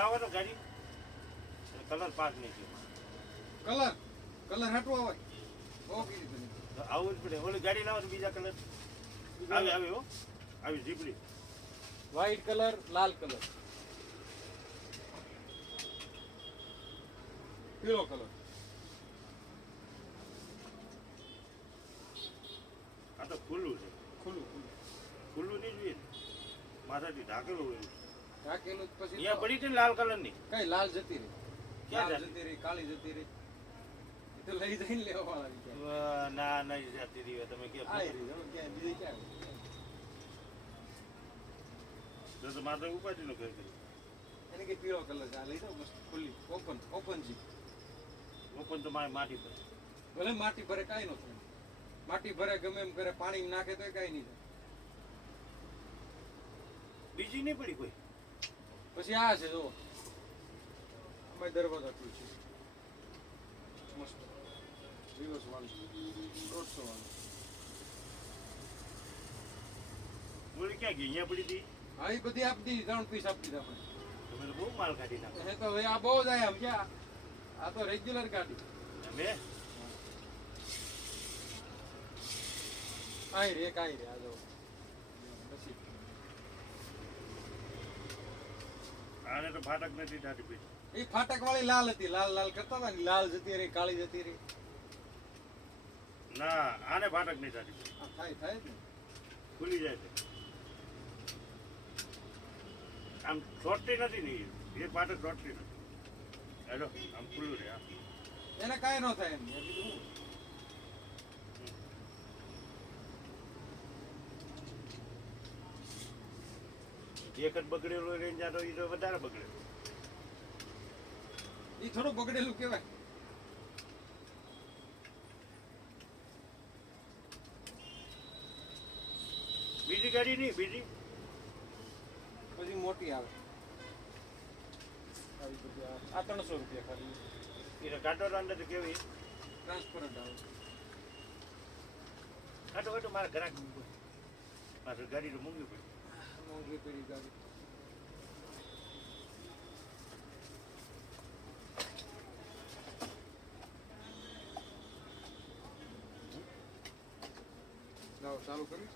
લાવો તો ગાડી કલર પાસ નહીં થયો. કલર હટવો હોય ઓકે તો આવું જ પડે. ઓલી ગાડી લાવો તો બીજા કલર આવે હો. આવી જીપડી વ્હાઈટ કલર લાલ કલર પીળો કલર આ તો ખુલ્લું છે. ખુલ્લું ખુલ્લું નહીં જોઈએ ને. માથાથી ઢાકેલું હોય ઢાકેલું જ પછી અહીંયા પડી છે ને લાલ કલરની. કઈ લાલ જતી રહી ક્યાં લાલ જતી રહી કાળી જતી રહી એ તો લઈ જઈને લેવા વાળા ના નહીં જતી રહી હોય. તમે આ ક્યાં રહી તમે ક્યાં બીજે ક્યાં તો માથે ઉપાડી નો કરી એને કે પીળો કલર છે આ લઈ જાઓ મસ્ત ખુલ્લી ઓપન છે ઓપન તો મારે માટી પર ભલે માટી ભરે કાંઈ ન થાય માટી ભરે ગમે એમ કરે પાણી નાખે તો કાંઈ નહીં થાય બીજી નહીં પડી કોઈ. પછી આ છે જો અમારે દરવાજા ખુલ્લું છે મસ્ત દિવસ વાળું 150 વાળું બોલી ક્યાં ગઈ? અહીંયા પડી હતી. હા એ બધી આપી દીધી 3 પીસ આપી દીધા આપણે તમે તો બહુ માલ કાઢી નાખો. એ તો હવે આ બહુ જાય આમ ક્યાં આ તો રેગ્યુલર ગાડી અમે કાંઈ રે આ જો પછી આને તો ફાટક નથી થતી પછી. એ ફાટક વાળી લાલ હતી લાલ કરતા હતા ને લાલ જતી રહી કાળી જતી રહી ના આને ફાટક નહીં થતી પછી. આ થાય જ ને ખુલી જાય છે. આમ ચોટતી નથી ને એ ફાટક ચોટતી નથી. હેલો આમ ખુલ્લું રહે. એને કાંઈ ન થાય એમ મેં કીધું હું એક જ બગડેલો રહી જાય તો એ તો વધારે બગડેલો. એ થોડું બગડેલું કહેવાય બીજી ગાડી નહીં બીજી પછી મોટી આવે આવી બધી આ 300 રૂપિયા ખાલી એને કાઢો અંદર તો કેવી ટ્રાન્સપરન્ટ આવે કાઢો મારા ઘરાક મારે ગાડી તો મૂકવી પડે. મોંઘી પેલી ગાડી લાવો ચાલુ કરી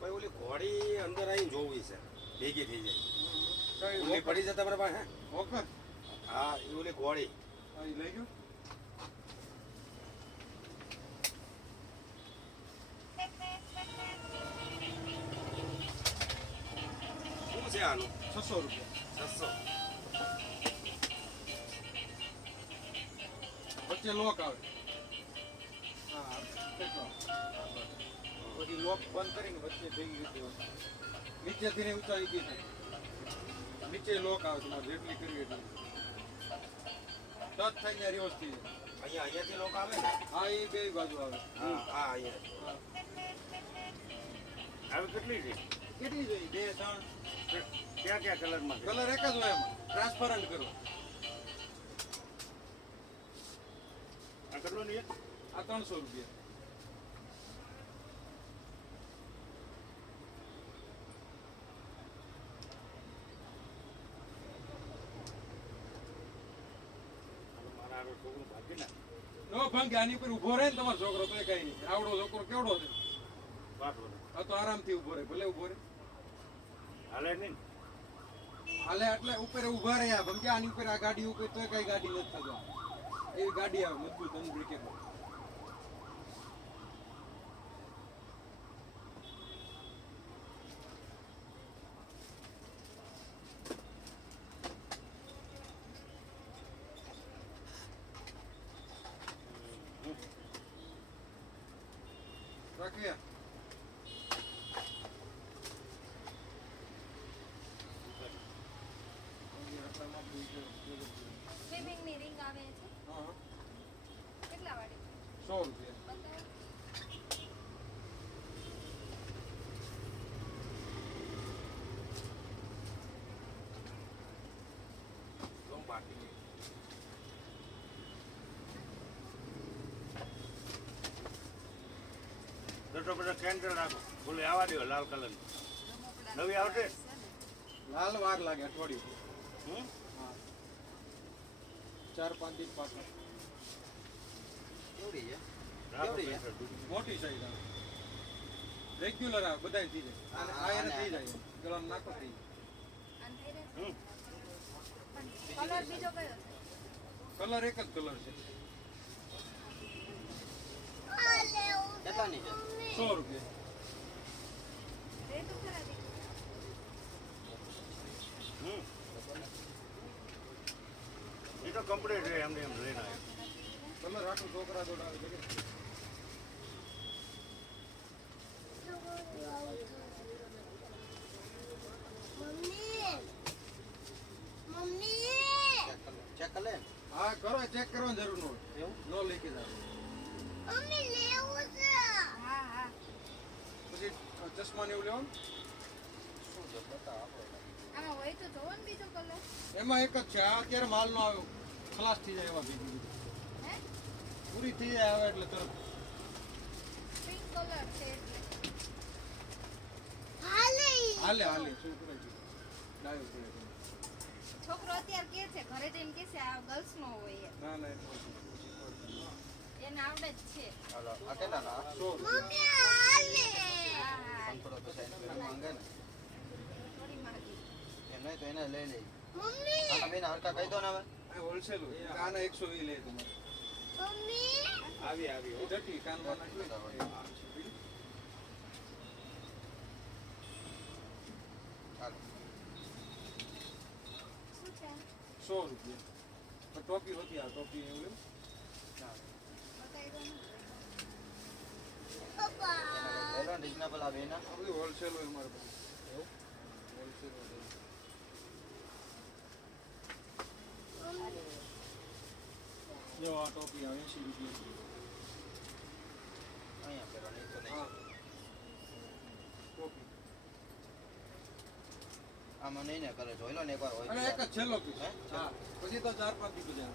ભાઈ ઓલી ઘોડી અંદર આવીને જોવી છે ભેગી થઈ જાય કઈ ઓલી પડી જતા બરાબર હે વખત હા એ ઓલી ઘોડી અહીં લઈ ગયો શું છે આનું 600 રૂપિયા 600 વચ્ચે લોક આવે હા કેટલો પછી લોક બંધ કરીને વચ્ચે ભેગી રીતે નીચેથી ને ઊંચાઈ ગઈ થાય નીચે લોક આવે તમારે જેટલી કરવી એટલી ટચ થઈને રિવર્સ થઈ જાય અહીંયાથી લોકો આવે ને હા એ બે બાજુ આવે હા હા અહીંયા હવે કેટલી છે? કેટલી જોઈએ 2 3 ક્યાં ક્યાં કલરમાં છે? કલર એક જ હોય એમાં ટ્રાન્સપરન્ટ કરો આ કેટલો નહીં? આ 300 રૂપિયા મારા આગળ છોકરું ભાગી ના નો ભંગ આની ઉપર ઊભો રહે ને તમારો છોકરો તો કઈ નહીં આવડો છોકરો કેવડો છે પાછો આ તો આરામથી ઊભો રહે ભલે ઊભો રહે હાલે નહીં ને? હાલે એટલે ઉપર ઊભા રહ્યા ભંગ આની ઉપર આ ગાડી ઉપર તો કઈ ગાડી નથી થતો એવી ગાડી આવે મજબૂત અનબ્રેકેબલ રાખીએ સ્વિમિંગની રિંગ આવે છે હા કેટલા વાળી 100 રૂપિયા બતાવો બાકી તો બધા કેન્સલ રાખો બોલે આવવા દો લાલ કલરની નવી આવશે લાલ વાર લાગે અઠવાડિયું. હમ હા 4-5 દિવસ પાછળ કેવડી છે રાખો કેવડી છે? cancel. મોટી સાઈઝ આવે રેગ્યુલર આવે બધાય થઈ જાય અને આ એને થઈ જાય ગળામાં નાખો થઈ આમ થઈ રહે હમ કલર બીજો કયો છે જાય કલર એક જ કલર છે કેટલાની છે 100 રૂપિયા રેટ ખરા દે હમ એ તો કમ્પ્લીટ છે એમને એમ લઈને આવ્યો કલર આટલું છોકરા જોડ આવે છે કે ચેક કર લે હા કરો ચેક કરવાની જરૂર ન હોય એવું નો લીકેજ આવે હા હા પછી ચશ્મા ને એવું લેવાનું શું છે બતાવો આપણે. આમાં હોય તો જોવો ને બીજો કલર એમાં એક જ છે આ અત્યારે માલ નો આવ્યો ખલાસ થઈ જાય એવા ભેગી હે પૂરી થઈ જાય આવે એટલે તરત પિંક કલર છે એટલે હાલે હાલે શું કરે છે ડાયો કરે છે. છોકરો અત્યારે કે છે ઘરે જઈને કે છે આ ગર્લ્સ નો હોય ના ના એને આવડે જ છે હાલો આ કેટલાના આ? 100 રૂપિયા હા હા થોડો તો સાઈઝ પેલું માંગે ને થોડી માંગી એમ નહીં તો એને લઈ લઈ આના બેન હરકા કહી દો ને હવે આ હોલસેલ હોય આના 120 લે તમારે આવી આવી એ ડટી કાનમાં નાખી હાલો શું છે 100 રૂપિયા પણ ટોપી હોતી આ ટોપી એવું લેવું બતાવી દો ને લઈ લો રિઝનેબલ આવે એના આ બધું હોલસેલ હોય અમારે પાસે એવું હોલસેલ હોય જો આ ટોપી આવે 80 રૂપિયા અહીંયા પેલો નહીં તો નહીં હા ટોપી આમાં નહીં ને કરે જોઈ લો ને એકવાર હોય અને એક જ છેલ્લો પીસ હે? હા પછી તો 4-5 દી બધા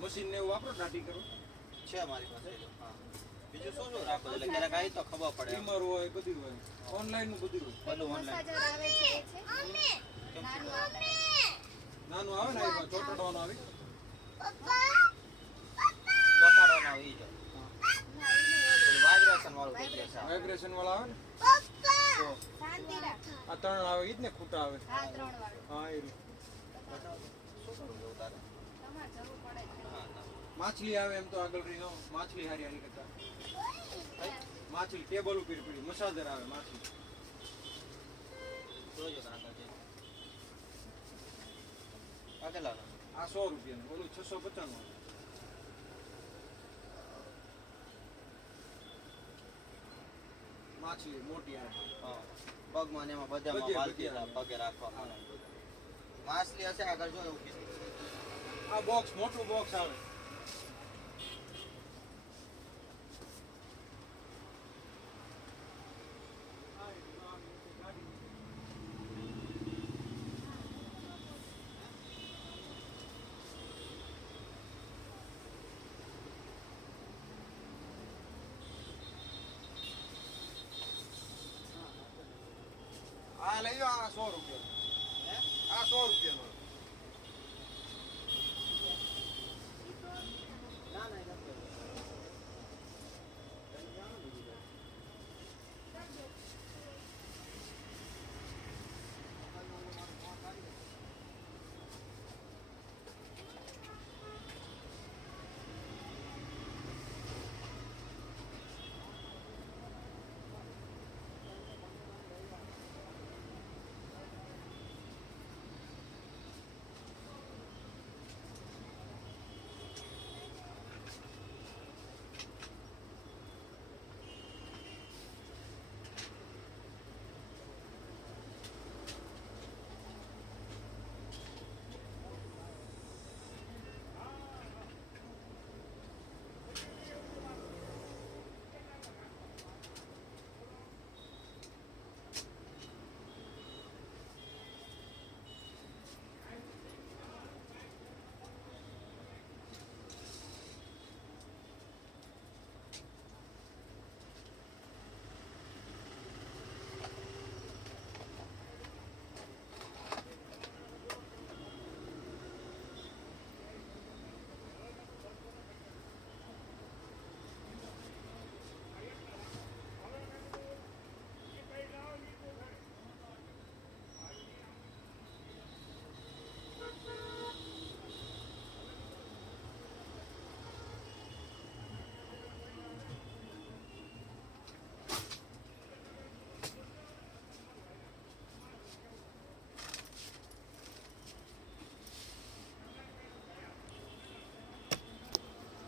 મશીન ને એવું વાપરો દાઢી કરો છે મારી પાસે હા બીજું શું શું રાખો એટલે ક્યારેક આવી તો ખબર પડે એમ. ટ્રીમર હોય બધું હોય ઓનલાઈન નું બધું હોય બધું ઓનલાઈન મસાજર આવે છે એ છે નાનું આવે નાનું આવે ને આ ચોટાડવાનું આવે ચોટાડવાના હોય ઈ જ. ના એ નહીં પેલું વાઇબ્રેશન વાળું કંઈક છે આ. વાઇબ્રેશન વાળા આવે ને તો શાંતિ રાખ આ 3 આવે ઈ જ ને ખૂટા આવે હા 3 વાળું હા એ રહ્યું. શું કરું એવું તારે તમારે જરૂર પડે છે હા ના માછલી આવે એમ તો આગળ રહી જાઓ માછલી હારી હારી કરતા માછલી ટેબલ ઉપર પડી મસાજર આવે માછલી જોજો કે આગળ જઈને. આ કેટલાનો? આ 100 રૂપિયાનું ઓલું 650 નું માછલી મોટી આવે હા પગમાં ને એમાં બધામાં બધે, વાલથી બધે આવે. પગે રાખવામાં ને બધું. માછલી હશે આગળ જો એવું કીધું આ બોક્સ મોટું બોક્સ આવે આ લઈ લો આ 100 રૂપિયા આ 100 રૂપિયાનો